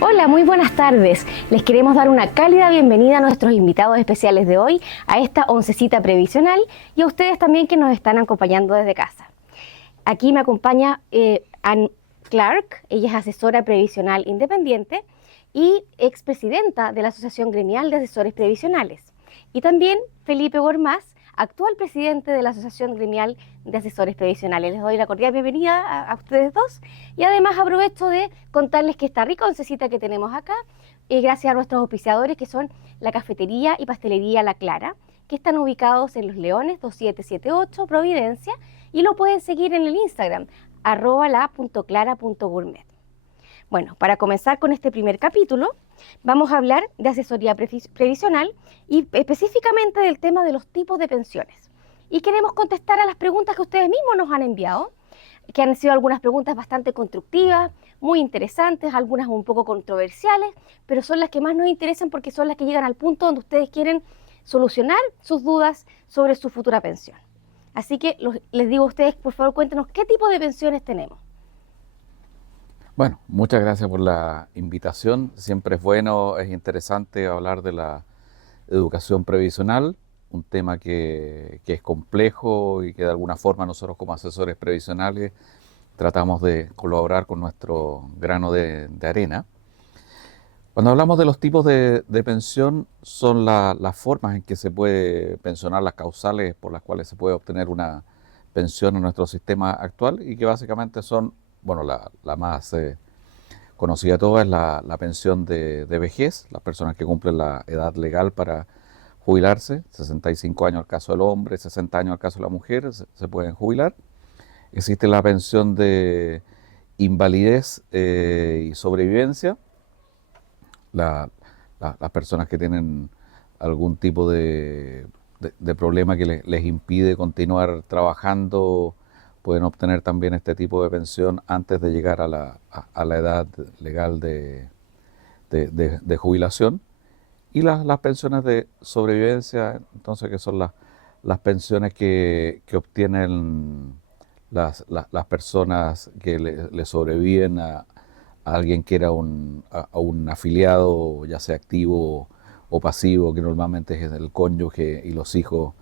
Hola, muy buenas tardes. Les queremos dar una cálida bienvenida a nuestros invitados especiales de hoy, a esta oncecita previsional y a ustedes también que nos están acompañando desde casa. Aquí me acompaña Ann Clark, ella es asesora previsional independiente y expresidenta de la Asociación Gremial de Asesores Previsionales. Y también Felipe Gormaz, actual presidente de la Asociación Gremial de Asesores Previsionales. Les doy la cordial bienvenida a ustedes dos y además aprovecho de contarles que esta rica oncecita que tenemos acá, gracias a nuestros auspiciadores que son la Cafetería y Pastelería La Clara, que están ubicados en Los Leones 2778 Providencia y lo pueden seguir en el Instagram @la.clara.gourmet. Bueno, para comenzar con este primer capítulo, vamos a hablar de asesoría previsional y específicamente del tema de los tipos de pensiones. Y queremos contestar a las preguntas que ustedes mismos nos han enviado, que han sido algunas preguntas bastante constructivas, muy interesantes, algunas un poco controversiales, pero son las que más nos interesan porque son las que llegan al punto donde ustedes quieren solucionar sus dudas sobre su futura pensión. Así que les digo a ustedes, por favor, cuéntenos qué tipo de pensiones tenemos. Bueno, muchas gracias por la invitación. Siempre es bueno, es interesante hablar de la educación previsional, un tema que es complejo y que de alguna forma nosotros como asesores previsionales tratamos de colaborar con nuestro grano de arena. Cuando hablamos de los tipos de pensión, son las formas en que se puede pensionar, las causales por las cuales se puede obtener una pensión en nuestro sistema actual y que básicamente son, bueno, la más conocida de todas es la pensión de vejez, las personas que cumplen la edad legal para jubilarse, 65 años al caso del hombre, 60 años al caso de la mujer, se pueden jubilar. Existe la pensión de invalidez y sobrevivencia, las personas que tienen algún tipo de problema que les impide continuar trabajando pueden obtener también este tipo de pensión antes de llegar a la edad legal de jubilación. Y las pensiones de sobrevivencia, entonces, que son las pensiones que obtienen las personas que le sobreviven a alguien que era a un afiliado, ya sea activo o pasivo, que normalmente es el cónyuge y los hijos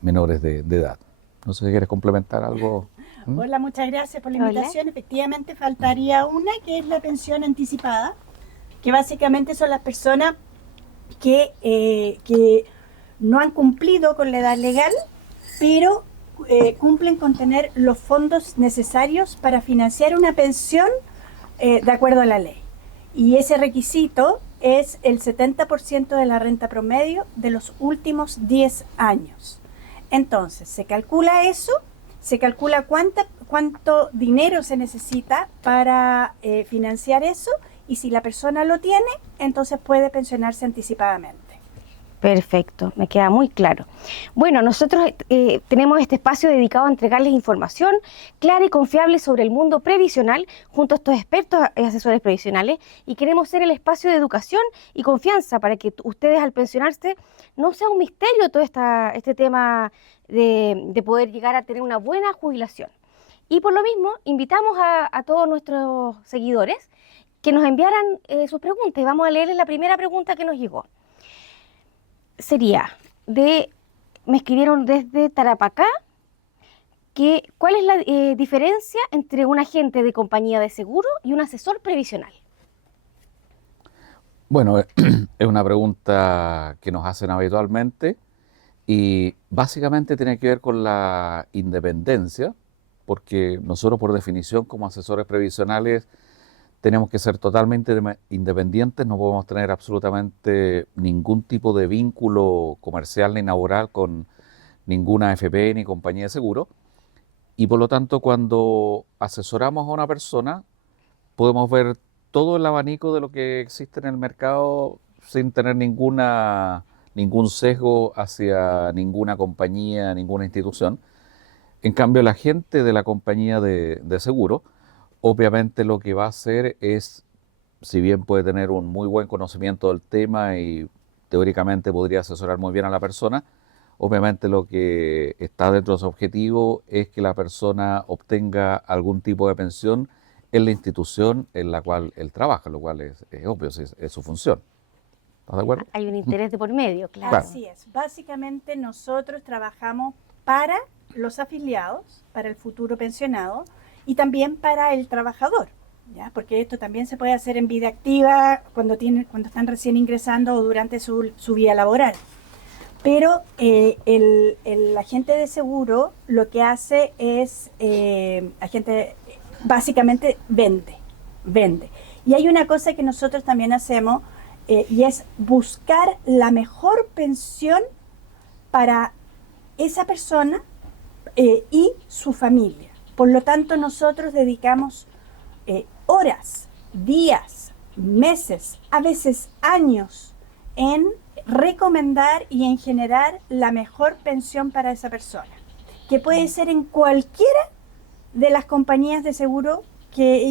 menores de edad. No sé si quieres complementar algo. Hola, muchas gracias por la invitación. Hola. Efectivamente, faltaría una, que es la pensión anticipada, que básicamente son las personas que no han cumplido con la edad legal, pero cumplen con tener los fondos necesarios para financiar una pensión de acuerdo a la ley. Y ese requisito es el 70% de la renta promedio de los últimos 10 años. Entonces, se calcula eso, se calcula cuánto dinero se necesita para financiar eso, y si la persona lo tiene, entonces puede pensionarse anticipadamente. Perfecto, me queda muy claro. Bueno, nosotros tenemos este espacio dedicado a entregarles información clara y confiable sobre el mundo previsional junto a estos expertos y asesores previsionales, y queremos ser el espacio de educación y confianza para que ustedes al pensionarse no sea un misterio todo este tema de poder llegar a tener una buena jubilación. Y por lo mismo, invitamos a todos nuestros seguidores que nos enviaran sus preguntas y vamos a leerles la primera pregunta que nos llegó. Sería me escribieron desde Tarapacá, ¿cuál es la diferencia entre un agente de compañía de seguro y un asesor previsional? Bueno, es una pregunta que nos hacen habitualmente y básicamente tiene que ver con la independencia, porque nosotros por definición como asesores previsionales tenemos que ser totalmente independientes, no podemos tener absolutamente ningún tipo de vínculo comercial ni laboral con ninguna AFP ni compañía de seguro. Y por lo tanto, cuando asesoramos a una persona, podemos ver todo el abanico de lo que existe en el mercado sin tener ningún sesgo hacia ninguna compañía, ninguna institución. En cambio, el agente de la compañía de seguro, obviamente lo que va a hacer es, si bien puede tener un muy buen conocimiento del tema y teóricamente podría asesorar muy bien a la persona. Obviamente lo que está dentro de su objetivo es que la persona obtenga algún tipo de pensión en la institución en la cual él trabaja, lo cual es obvio, es su función. ¿Estás de acuerdo? Hay un interés de por medio, claro. Así es. Básicamente nosotros trabajamos para los afiliados, para el futuro pensionado y también para el trabajador, ¿ya? Porque esto también se puede hacer en vida activa cuando están recién ingresando o durante su vida laboral. Pero el agente de seguro lo que hace es, básicamente vende. Y hay una cosa que nosotros también hacemos y es buscar la mejor pensión para esa persona y su familia. Por lo tanto, nosotros dedicamos horas, días, meses, a veces años en recomendar y en generar la mejor pensión para esa persona, que puede ser en cualquiera de las compañías de seguro que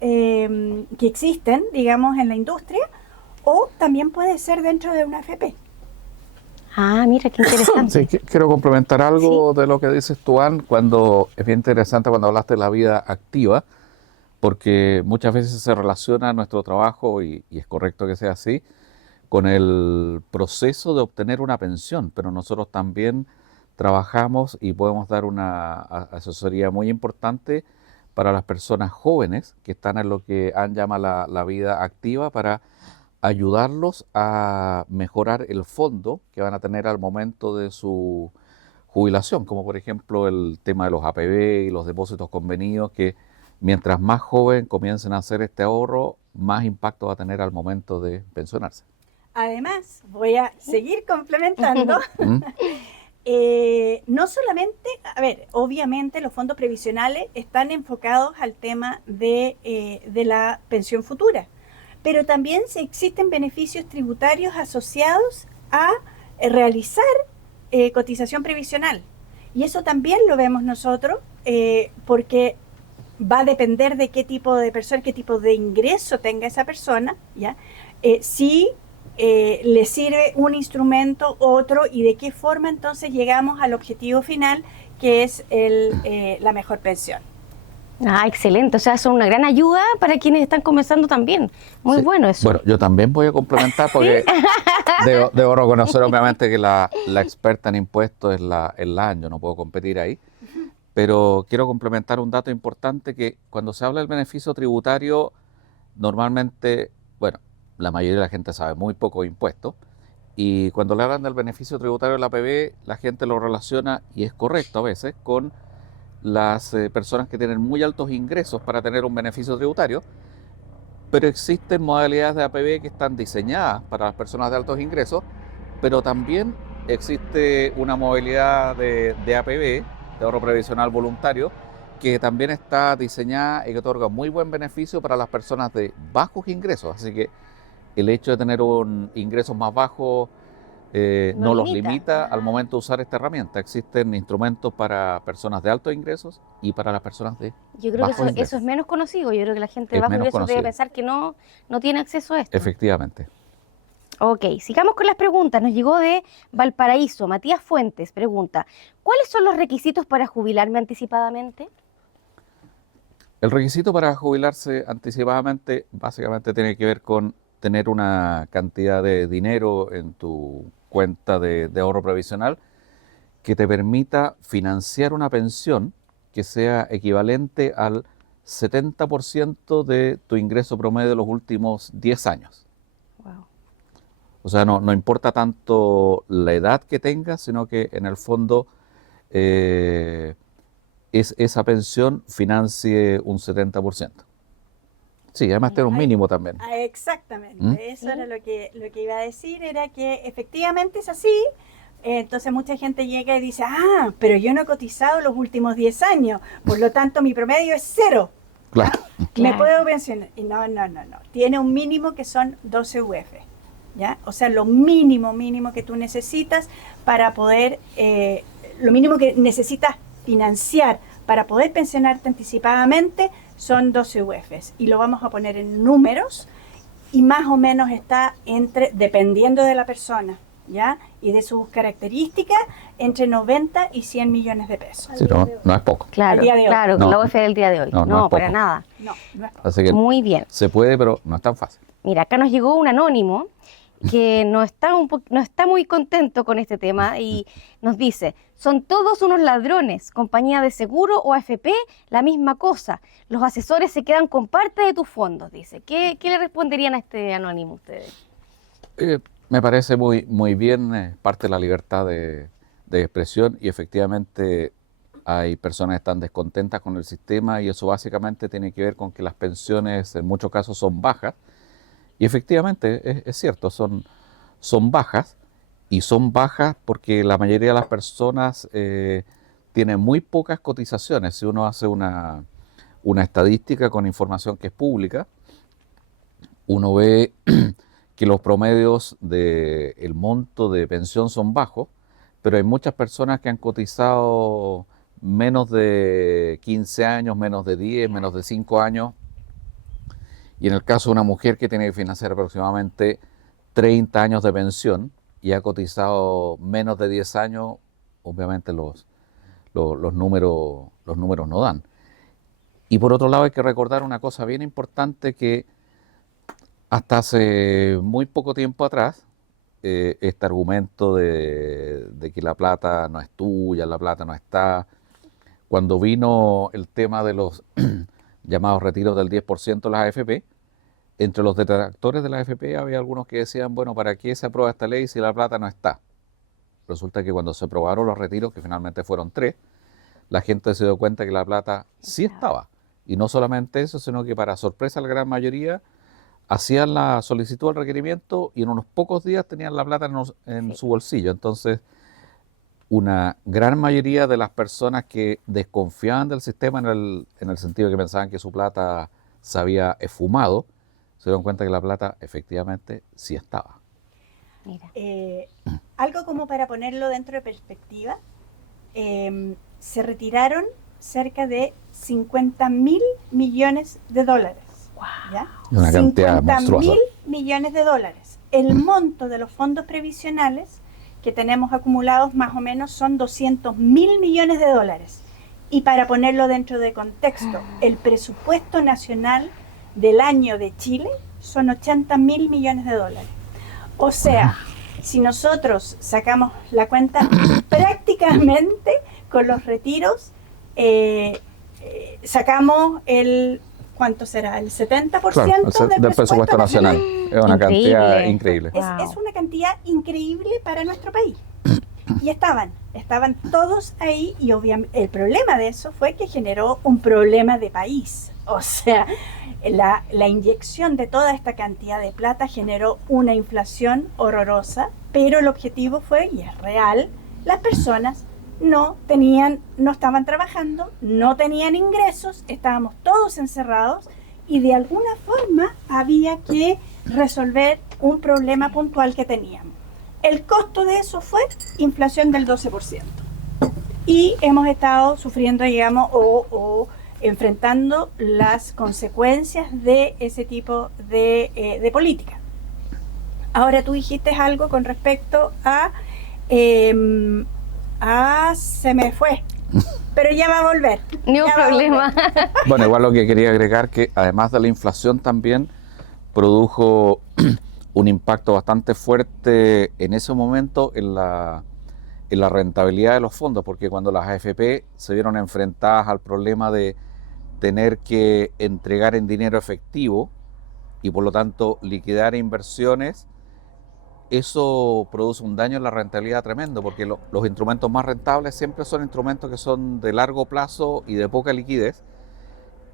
que existen, digamos, en la industria, o también puede ser dentro de una AFP. Ah, mira, qué interesante. Sí, quiero complementar algo de lo que dices tú, Ann, es bien interesante cuando hablaste de la vida activa, porque muchas veces se relaciona nuestro trabajo, y es correcto que sea así, con el proceso de obtener una pensión, pero nosotros también trabajamos y podemos dar una asesoría muy importante para las personas jóvenes que están en lo que Ann llama la vida activa, para ayudarlos a mejorar el fondo que van a tener al momento de su jubilación, como por ejemplo el tema de los APB y los depósitos convenidos, que mientras más joven comiencen a hacer este ahorro, más impacto va a tener al momento de pensionarse. Además, voy a seguir complementando. No solamente, obviamente los fondos previsionales están enfocados al tema de la pensión futura, pero también existen beneficios tributarios asociados a realizar cotización previsional. Y eso también lo vemos nosotros, porque va a depender de qué tipo de persona, qué tipo de ingreso tenga esa persona, ¿ya? Si le sirve un instrumento, otro, y de qué forma entonces llegamos al objetivo final, que es la mejor pensión. Ah, excelente. O sea, son una gran ayuda para quienes están comenzando también. Muy bueno eso. Bueno, yo también voy a complementar porque debo reconocer obviamente que la experta en impuestos es la ANN, yo no puedo competir ahí. Pero quiero complementar un dato importante, que cuando se habla del beneficio tributario, normalmente, la mayoría de la gente sabe muy poco de impuestos, y cuando le hablan del beneficio tributario de la APB, la gente lo relaciona, y es correcto a veces, con las personas que tienen muy altos ingresos para tener un beneficio tributario, pero existen modalidades de APB que están diseñadas para las personas de altos ingresos, pero también existe una modalidad de APB, de ahorro previsional voluntario, que también está diseñada y que otorga muy buen beneficio para las personas de bajos ingresos. Así que el hecho de tener un ingresos más bajos no los limita al momento de usar esta herramienta. Existen instrumentos para personas de altos ingresos y para las personas de Yo creo bajos que eso es menos conocido. Yo creo que la gente de bajos ingresos debe pensar que no tiene acceso a esto. Efectivamente. Ok, sigamos con las preguntas. Nos llegó de Valparaíso. Matías Fuentes pregunta: ¿cuáles son los requisitos para jubilarme anticipadamente? El requisito para jubilarse anticipadamente básicamente tiene que ver con tener una cantidad de dinero en tu cuenta de ahorro previsional que te permita financiar una pensión que sea equivalente al 70% de tu ingreso promedio de los últimos 10 años. Wow. O sea, no importa tanto la edad que tengas, sino que en el fondo esa pensión financie un 70%. Sí, además tiene un mínimo también. Exactamente, eso era lo que iba a decir, era que efectivamente es así. Entonces mucha gente llega y dice, pero yo no he cotizado los últimos 10 años, por lo tanto mi promedio es 0. Claro. Me puedo pensionar. Y no. Tiene un mínimo que son 12 UF. ¿Ya? O sea, lo mínimo que tú necesitas para poder, lo mínimo que necesitas financiar para poder pensionarte anticipadamente son 12 UFs. Y lo vamos a poner en números y más o menos está dependiendo de la persona, ¿ya? Y de sus características, entre 90 y 100 millones de pesos. Sí, no es poco. Claro, Al día de hoy. claro, No. la UEF del día de hoy. No, no No, es para poco. nada. No, no es poco. Así que Muy bien. se puede, pero no es tan fácil. Mira, acá nos llegó un anónimo que no está muy contento con este tema y nos dice, son todos unos ladrones, compañía de seguro o AFP, la misma cosa. Los asesores se quedan con parte de tus fondos, dice. ¿Qué le responderían a este anónimo ustedes? Me parece muy bien, parte de la libertad de expresión, y efectivamente hay personas que están descontentas con el sistema, y eso básicamente tiene que ver con que las pensiones en muchos casos son bajas, y efectivamente es cierto, son bajas, y son bajas porque la mayoría de las personas tienen muy pocas cotizaciones. Si uno hace una estadística con información que es pública, uno ve que los promedios del monto de pensión son bajos, pero hay muchas personas que han cotizado menos de 15 años, menos de 10, menos de 5 años, y en el caso de una mujer que tiene que financiar aproximadamente 30 años de pensión y ha cotizado menos de 10 años, obviamente los números no dan. Y por otro lado hay que recordar una cosa bien importante, que hasta hace muy poco tiempo atrás, este argumento de que la plata no es tuya, la plata no está, cuando vino el tema de los llamados retiros del 10% de las AFP, entre los detractores de la AFP había algunos que decían, bueno, ¿para qué se aprueba esta ley si la plata no está? Resulta que cuando se aprobaron los retiros, que finalmente fueron 3, la gente se dio cuenta que la plata sí estaba. Y no solamente eso, sino que para sorpresa de la gran mayoría, hacían la solicitud del requerimiento y en unos pocos días tenían la plata en su bolsillo. Entonces, una gran mayoría de las personas que desconfiaban del sistema en el sentido de que pensaban que su plata se había esfumado, se dieron cuenta que la plata efectivamente sí estaba. Mira. Algo como para ponerlo dentro de perspectiva, se retiraron cerca de 50.000 millones de dólares. ¿Ya? Una cantidad monstruosa. 50.000 millones de dólares. El monto de los fondos previsionales que tenemos acumulados más o menos son 200.000 millones de dólares. Y para ponerlo dentro de contexto, el presupuesto nacional del año de Chile son 80.000 millones de dólares. O sea, si nosotros sacamos la cuenta, prácticamente con los retiros sacamos el... ¿Cuánto será? ¿El 70% Claro, del presupuesto nacional? Es una cantidad increíble. Es una cantidad increíble para nuestro país. Y estaban todos ahí, y obviamente el problema de eso fue que generó un problema de país. O sea, la inyección de toda esta cantidad de plata generó una inflación horrorosa, pero el objetivo fue, y es real, las personas no estaban trabajando, no tenían ingresos, estábamos todos encerrados y de alguna forma había que resolver un problema puntual que teníamos. El costo de eso fue inflación del 12%. Y hemos estado sufriendo, digamos, o enfrentando las consecuencias de ese tipo de política. Ahora tú dijiste algo con respecto a... se me fue, pero ya va a volver. Ni un problema. Bueno, igual lo que quería agregar, que además de la inflación también produjo un impacto bastante fuerte en ese momento en la rentabilidad de los fondos, porque cuando las AFP se vieron enfrentadas al problema de tener que entregar en dinero efectivo y por lo tanto liquidar inversiones, eso produce un daño en la rentabilidad tremendo, porque los instrumentos más rentables siempre son instrumentos que son de largo plazo y de poca liquidez,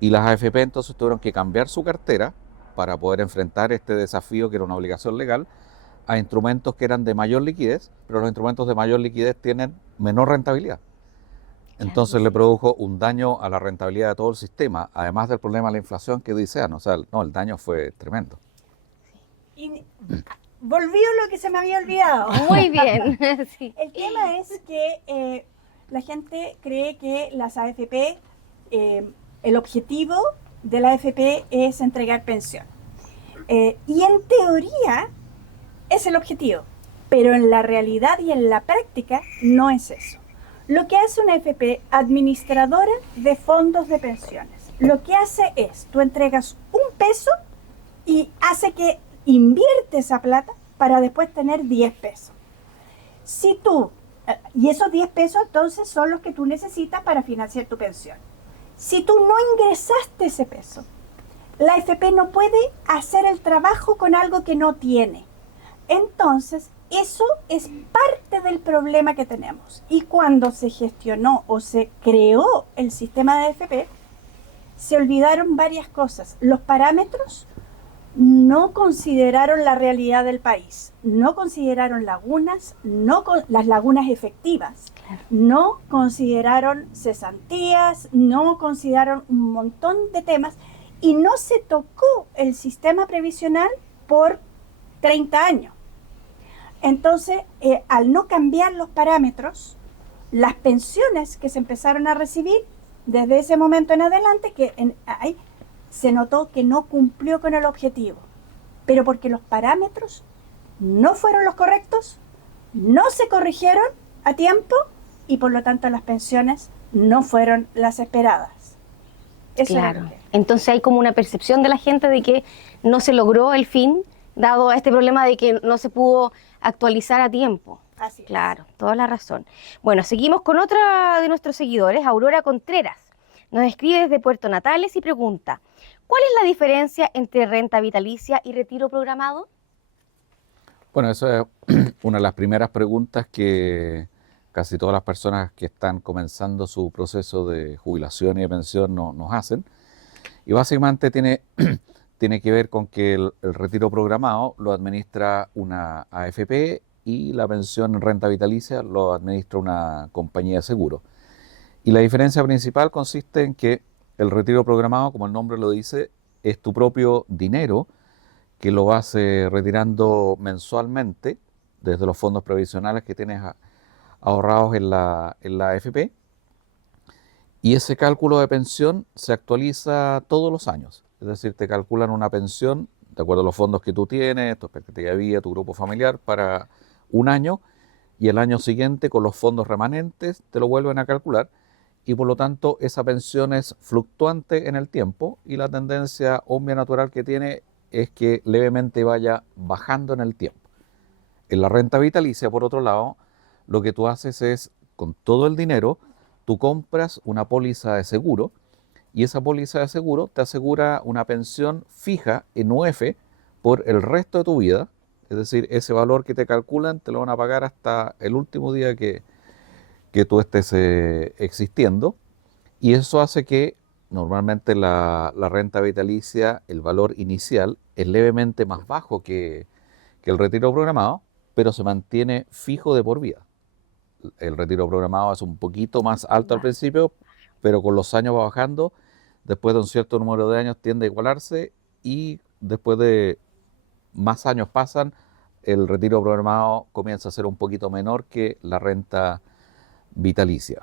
y las AFP entonces tuvieron que cambiar su cartera para poder enfrentar este desafío, que era una obligación legal, a instrumentos que eran de mayor liquidez, pero los instrumentos de mayor liquidez tienen menor rentabilidad. Entonces le produjo un daño a la rentabilidad de todo el sistema, además del problema de la inflación que dice Ana. O sea, no, el daño fue tremendo. Y volvió lo que se me había olvidado. Muy bien. Sí. El tema es que la gente cree que las AFP, el objetivo de la AFP es entregar pensión. Y en teoría es el objetivo, pero en la realidad y en la práctica no es eso. Lo que hace una AFP administradora de fondos de pensiones, lo que hace es, tú entregas un peso y hace que invierte esa plata para después tener 10 pesos. Si tú, y esos 10 pesos entonces son los que tú necesitas para financiar tu pensión. Si tú no ingresaste ese peso, la AFP no puede hacer el trabajo con algo que no tiene. Entonces, eso es parte del problema que tenemos. Y cuando se gestionó o se creó el sistema de AFP, se olvidaron varias cosas. Los parámetros no consideraron la realidad del país, no consideraron lagunas, las lagunas efectivas, no consideraron cesantías, no consideraron un montón de temas y no se tocó el sistema previsional por 30 años. Entonces, al no cambiar los parámetros, las pensiones que se empezaron a recibir desde ese momento en adelante, ahí se notó que no cumplió con el objetivo, pero porque los parámetros no fueron los correctos, no se corrigieron a tiempo y por lo tanto las pensiones no fueron las esperadas. Eso claro. Entonces hay como una percepción de la gente de que no se logró el fin, dado a este problema de que no se pudo actualizar a tiempo. Así es. Claro, toda la razón. Bueno, seguimos con otra de nuestros seguidores, Aurora Contreras. Nos escribe desde Puerto Natales y pregunta, ¿cuál es la diferencia entre renta vitalicia y retiro programado? Bueno, eso es una de las primeras preguntas que casi todas las personas que están comenzando su proceso de jubilación y de pensión nos hacen. Y básicamente tiene que ver con que el retiro programado lo administra una AFP y la pensión en renta vitalicia lo administra una compañía de seguro. Y la diferencia principal consiste en que el retiro programado, como el nombre lo dice, es tu propio dinero que lo vas retirando mensualmente desde los fondos previsionales que tienes ahorrados en la AFP. Y ese cálculo de pensión se actualiza todos los años. Es decir, te calculan una pensión de acuerdo a los fondos que tú tienes, tu expectativa de vida, tu grupo familiar, para un año, y el año siguiente con los fondos remanentes te lo vuelven a calcular, y por lo tanto esa pensión es fluctuante en el tiempo y la tendencia obvia natural que tiene es que levemente vaya bajando en el tiempo. En la renta vitalicia, por otro lado, lo que tú haces es, con todo el dinero, tú compras una póliza de seguro, y esa póliza de seguro te asegura una pensión fija en UF por el resto de tu vida. Es decir, ese valor que te calculan te lo van a pagar hasta el último día que tú estés existiendo. Y eso hace que normalmente la renta vitalicia, el valor inicial, es levemente más bajo que el retiro programado, pero se mantiene fijo de por vida. El retiro programado es un poquito más alto al principio, pero con los años va bajando. Después de un cierto número de años tiende a igualarse, y después de más años pasan, el retiro programado comienza a ser un poquito menor que la renta vitalicia.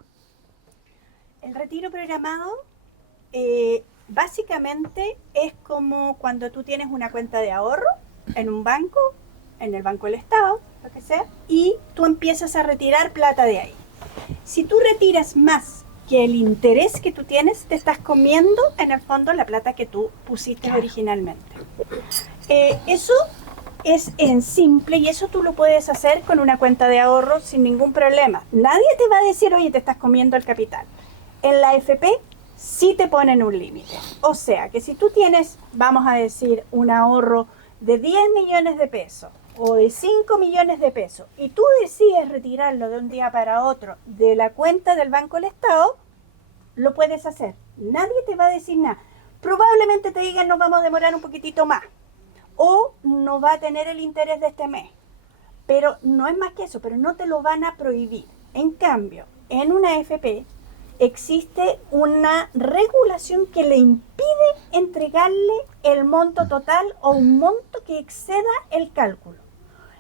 El retiro programado básicamente es como cuando tú tienes una cuenta de ahorro en un banco, en el Banco del Estado, lo que sea, y tú empiezas a retirar plata de ahí. Si tú retiras más que el interés que tú tienes, te estás comiendo en el fondo la plata que tú pusiste originalmente. Eso es en simple, y eso tú lo puedes hacer con una cuenta de ahorro sin ningún problema. Nadie te va a decir, oye, te estás comiendo el capital. En la AFP sí te ponen un límite. O sea, que si tú tienes, vamos a decir, un ahorro de 10 millones de pesos o de 5 millones de pesos, y tú decides retirarlo de un día para otro de la cuenta del Banco del Estado, lo puedes hacer. Nadie te va a decir nada. Probablemente te digan, nos vamos a demorar un poquitito más, o no va a tener el interés de este mes. Pero no es más que eso, pero no te lo van a prohibir. En cambio, en una AFP existe una regulación que le impide entregarle el monto total o un monto que exceda el cálculo.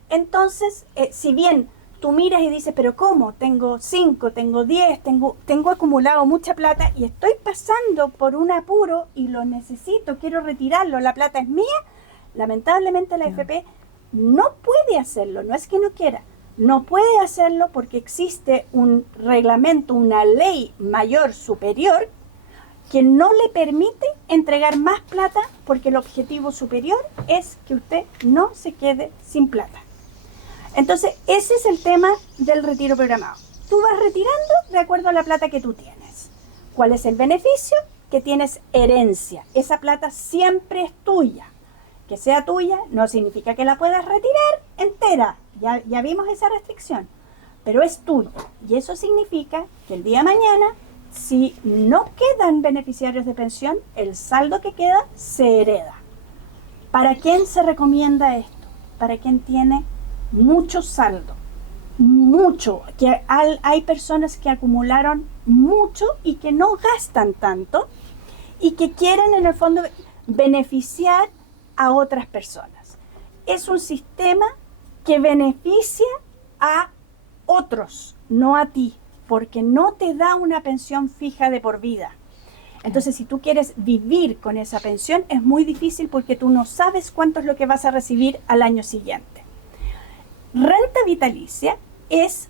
Entonces, si bien tú miras y dices, pero ¿cómo? Tengo 5, tengo 10, tengo acumulado mucha plata y estoy pasando por un apuro y lo necesito, quiero retirarlo, la plata es mía. Lamentablemente la AFP no puede hacerlo, no es que no quiera, no puede hacerlo porque existe un reglamento, una ley mayor superior que no le permite entregar más plata porque el objetivo superior es que usted no se quede sin plata. Entonces, ese es el tema del retiro programado. Tú vas retirando de acuerdo a la plata que tú tienes. ¿Cuál es el beneficio? Que tienes herencia. Esa plata siempre es tuya. Que sea tuya no significa que la puedas retirar entera. Ya vimos esa restricción. Pero es tuya. Y eso significa que el día de mañana, si no quedan beneficiarios de pensión, el saldo que queda se hereda. ¿Para quién se recomienda esto? Para quien tiene mucho saldo. Mucho. Que hay personas que acumularon mucho y que no gastan tanto y que quieren en el fondo beneficiar a otras personas. Es un sistema que beneficia a otros, no a ti, porque no te da una pensión fija de por vida. Entonces, si tú quieres vivir con esa pensión, es muy difícil porque tú no sabes cuánto es lo que vas a recibir al año siguiente. Renta vitalicia es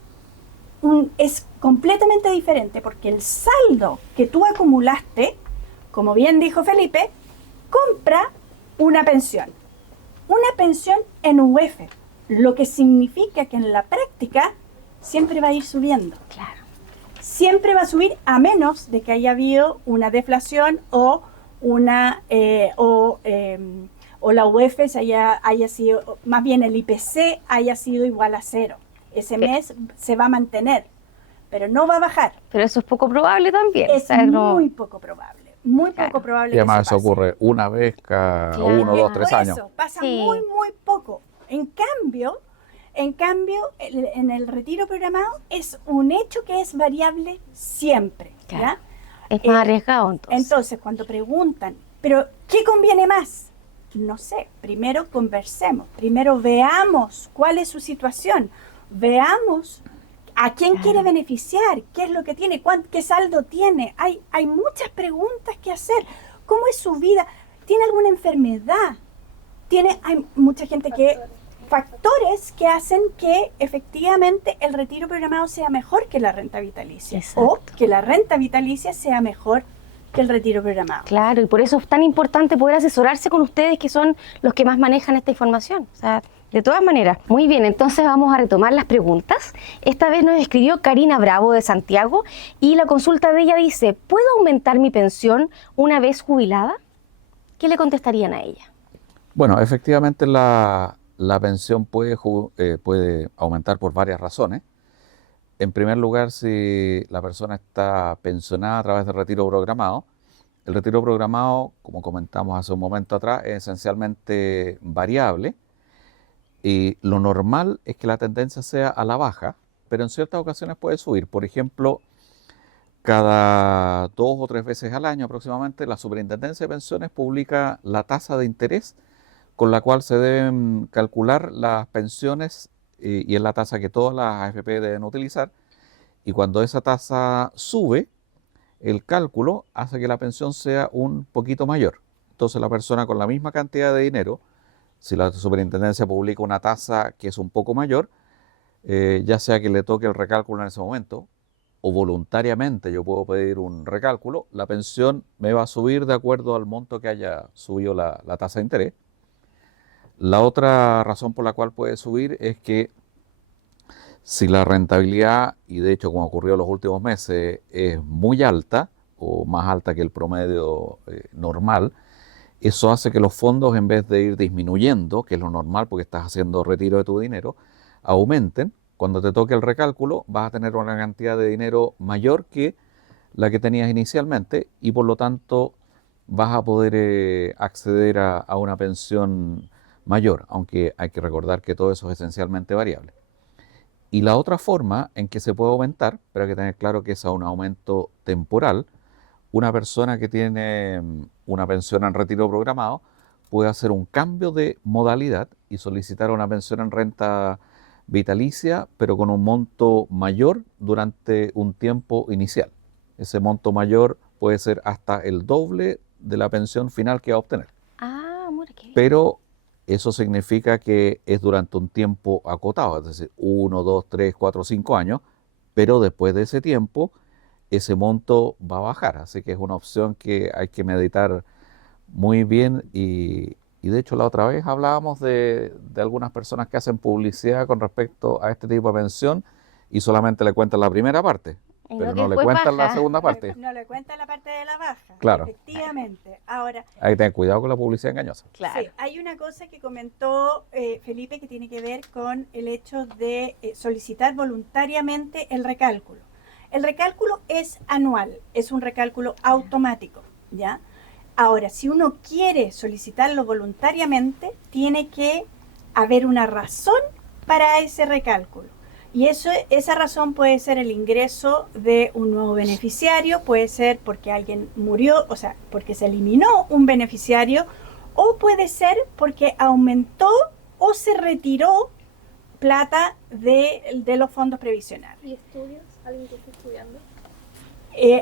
completamente diferente porque el saldo que tú acumulaste, como bien dijo Felipe, compra una pensión en UF, lo que significa que en la práctica siempre va a ir subiendo. Claro. Siempre va a subir a menos de que haya habido una deflación o la UF haya sido, más bien el IPC haya sido igual a 0. Ese mes se va a mantener, pero no va a bajar. Pero eso es poco probable también. Es muy poco probable. Muy poco probable. Y además que eso ocurre una vez cada Claro. 1, 2, 3 años. Eso pasa Sí. muy poco. En cambio, en el retiro programado es un hecho que es variable siempre. ¿ya? Claro. Es más arriesgado entonces. Entonces, cuando preguntan, ¿pero qué conviene más? No sé, primero conversemos, primero veamos cuál es su situación, veamos a quién quiere beneficiar, qué es lo que tiene, qué saldo tiene. Hay muchas preguntas que hacer. ¿Cómo es su vida? ¿Tiene alguna enfermedad? Hay mucha gente factores que hacen que efectivamente el retiro programado sea mejor que la renta vitalicia. Exacto. O que la renta vitalicia sea mejor que el retiro programado. Claro, y por eso es tan importante poder asesorarse con ustedes, que son los que más manejan esta información. O sea, de todas maneras. Muy bien, entonces vamos a retomar las preguntas. Esta vez nos escribió Karina Bravo de Santiago y la consulta de ella dice: ¿puedo aumentar mi pensión una vez jubilada? ¿Qué le contestarían a ella? Bueno, efectivamente la pensión puede aumentar por varias razones. En primer lugar, si la persona está pensionada a través del retiro programado, el retiro programado, como comentamos hace un momento atrás, es esencialmente variable y lo normal es que la tendencia sea a la baja, pero en ciertas ocasiones puede subir. Por ejemplo, cada 2 o 3 veces al año aproximadamente, la Superintendencia de Pensiones publica la tasa de interés con la cual se deben calcular las pensiones y es la tasa que todas las AFP deben utilizar. Y cuando esa tasa sube, el cálculo hace que la pensión sea un poquito mayor. Entonces la persona con la misma cantidad de dinero, si la superintendencia publica una tasa que es un poco mayor, ya sea que le toque el recálculo en ese momento o voluntariamente yo puedo pedir un recálculo, la pensión me va a subir de acuerdo al monto que haya subido la tasa de interés. La otra razón por la cual puede subir es que si la rentabilidad, y de hecho como ocurrió en los últimos meses, es muy alta o más alta que el promedio normal, eso hace que los fondos, en vez de ir disminuyendo, que es lo normal porque estás haciendo retiro de tu dinero, aumenten. Cuando te toque el recálculo vas a tener una cantidad de dinero mayor que la que tenías inicialmente y por lo tanto vas a poder acceder a una pensión mayor, aunque hay que recordar que todo eso es esencialmente variable. Y la otra forma en que se puede aumentar, pero hay que tener claro que es a un aumento temporal, una persona que tiene una pensión en retiro programado puede hacer un cambio de modalidad y solicitar una pensión en renta vitalicia, pero con un monto mayor durante un tiempo inicial. Ese monto mayor puede ser hasta el doble de la pensión final que va a obtener. Ah, amor, qué bien. Pero eso significa que es durante un tiempo acotado, es decir, 1, 2, 3, 4, 5 años, pero después de ese tiempo ese monto va a bajar, así que es una opción que hay que meditar muy bien y de hecho la otra vez hablábamos de algunas personas que hacen publicidad con respecto a este tipo de pensión y solamente le cuentan la primera parte, Y pero lo que no le después cuentan la baja. segunda parte. No le cuenta la parte de la baja. Claro. Efectivamente. Ahora, Hay que tener cuidado con la publicidad engañosa. Claro. sí, hay una cosa que comentó Felipe que tiene que ver con el hecho de solicitar voluntariamente el recálculo. El recálculo es anual, es un recálculo automático, ¿ya? Ahora, si uno quiere solicitarlo voluntariamente, tiene que haber una razón para ese recálculo. Y esa razón puede ser el ingreso de un nuevo beneficiario, puede ser porque alguien murió, o sea, porque se eliminó un beneficiario, o puede ser porque aumentó o se retiró plata de los fondos previsionales. ¿Y estudios? ¿Alguien que esté estudiando?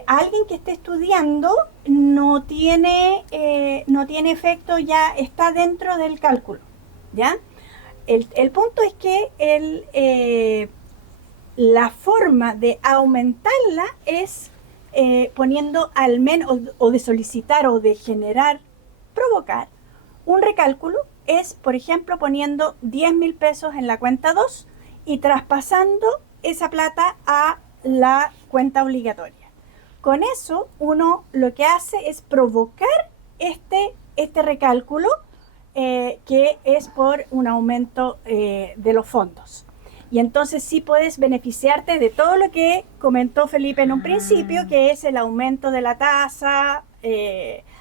Alguien que esté estudiando no tiene efecto, ya está dentro del cálculo, ¿ya? El punto es que la forma de aumentarla es poniendo al menos, o de solicitar o de generar, provocar un recálculo, es, por ejemplo, poniendo 10.000 pesos en la cuenta 2 y traspasando esa plata a la cuenta obligatoria. Con eso, uno lo que hace es provocar este recálculo que es por un aumento de los fondos. Y entonces sí puedes beneficiarte de todo lo que comentó Felipe en un principio, que es el aumento de la tasa.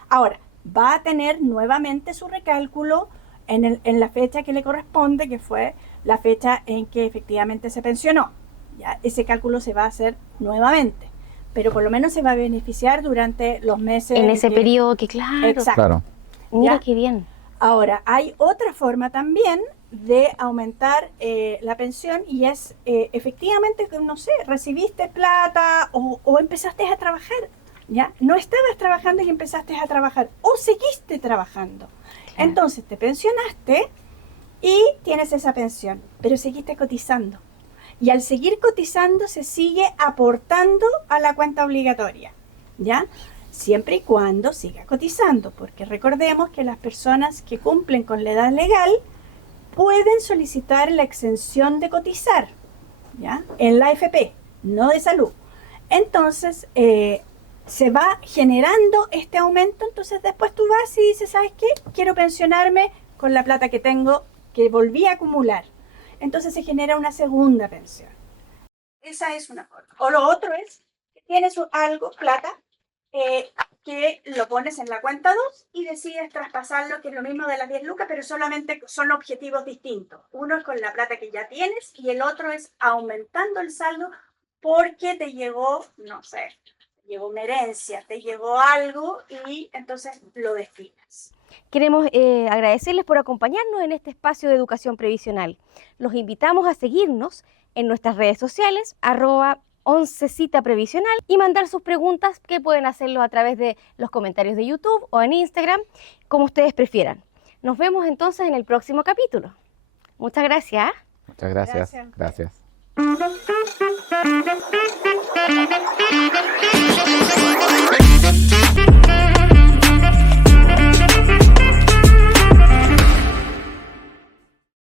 Ahora, va a tener nuevamente su recálculo en la fecha que le corresponde, que fue la fecha en que efectivamente se pensionó. Ya, ese cálculo se va a hacer nuevamente, pero por lo menos se va a beneficiar durante los meses. En ese periodo que, claro. Exacto. Claro. Mira ¿Ya? qué bien. Ahora, hay otra forma también de aumentar la pensión y es efectivamente, no sé, recibiste plata o empezaste a trabajar, ¿ya? No estabas trabajando y empezaste a trabajar o seguiste trabajando. Claro. Entonces te pensionaste y tienes esa pensión, pero seguiste cotizando. Y al seguir cotizando se sigue aportando a la cuenta obligatoria, ¿ya? Siempre y cuando siga cotizando, porque recordemos que las personas que cumplen con la edad legal pueden solicitar la exención de cotizar, ¿ya? En la AFP, no de salud. Entonces, se va generando este aumento, entonces después tú vas y dices, ¿sabes qué? Quiero pensionarme con la plata que tengo, que volví a acumular. Entonces se genera una segunda pensión. Esa es una forma. O lo otro es que tienes algo, plata, que lo pones en la cuenta 2 y decides traspasarlo, que es lo mismo de las 10 lucas, pero solamente son objetivos distintos. Uno es con la plata que ya tienes y el otro es aumentando el saldo porque te llegó, no sé, te llegó una herencia, te llegó algo y entonces lo destinas. Queremos agradecerles por acompañarnos en este espacio de educación previsional. Los invitamos a seguirnos en nuestras redes sociales, @oncecita previsional, y mandar sus preguntas, que pueden hacerlo a través de los comentarios de YouTube o en Instagram, como ustedes prefieran. Nos vemos entonces en el próximo capítulo. Muchas gracias. Muchas gracias. Gracias. Gracias.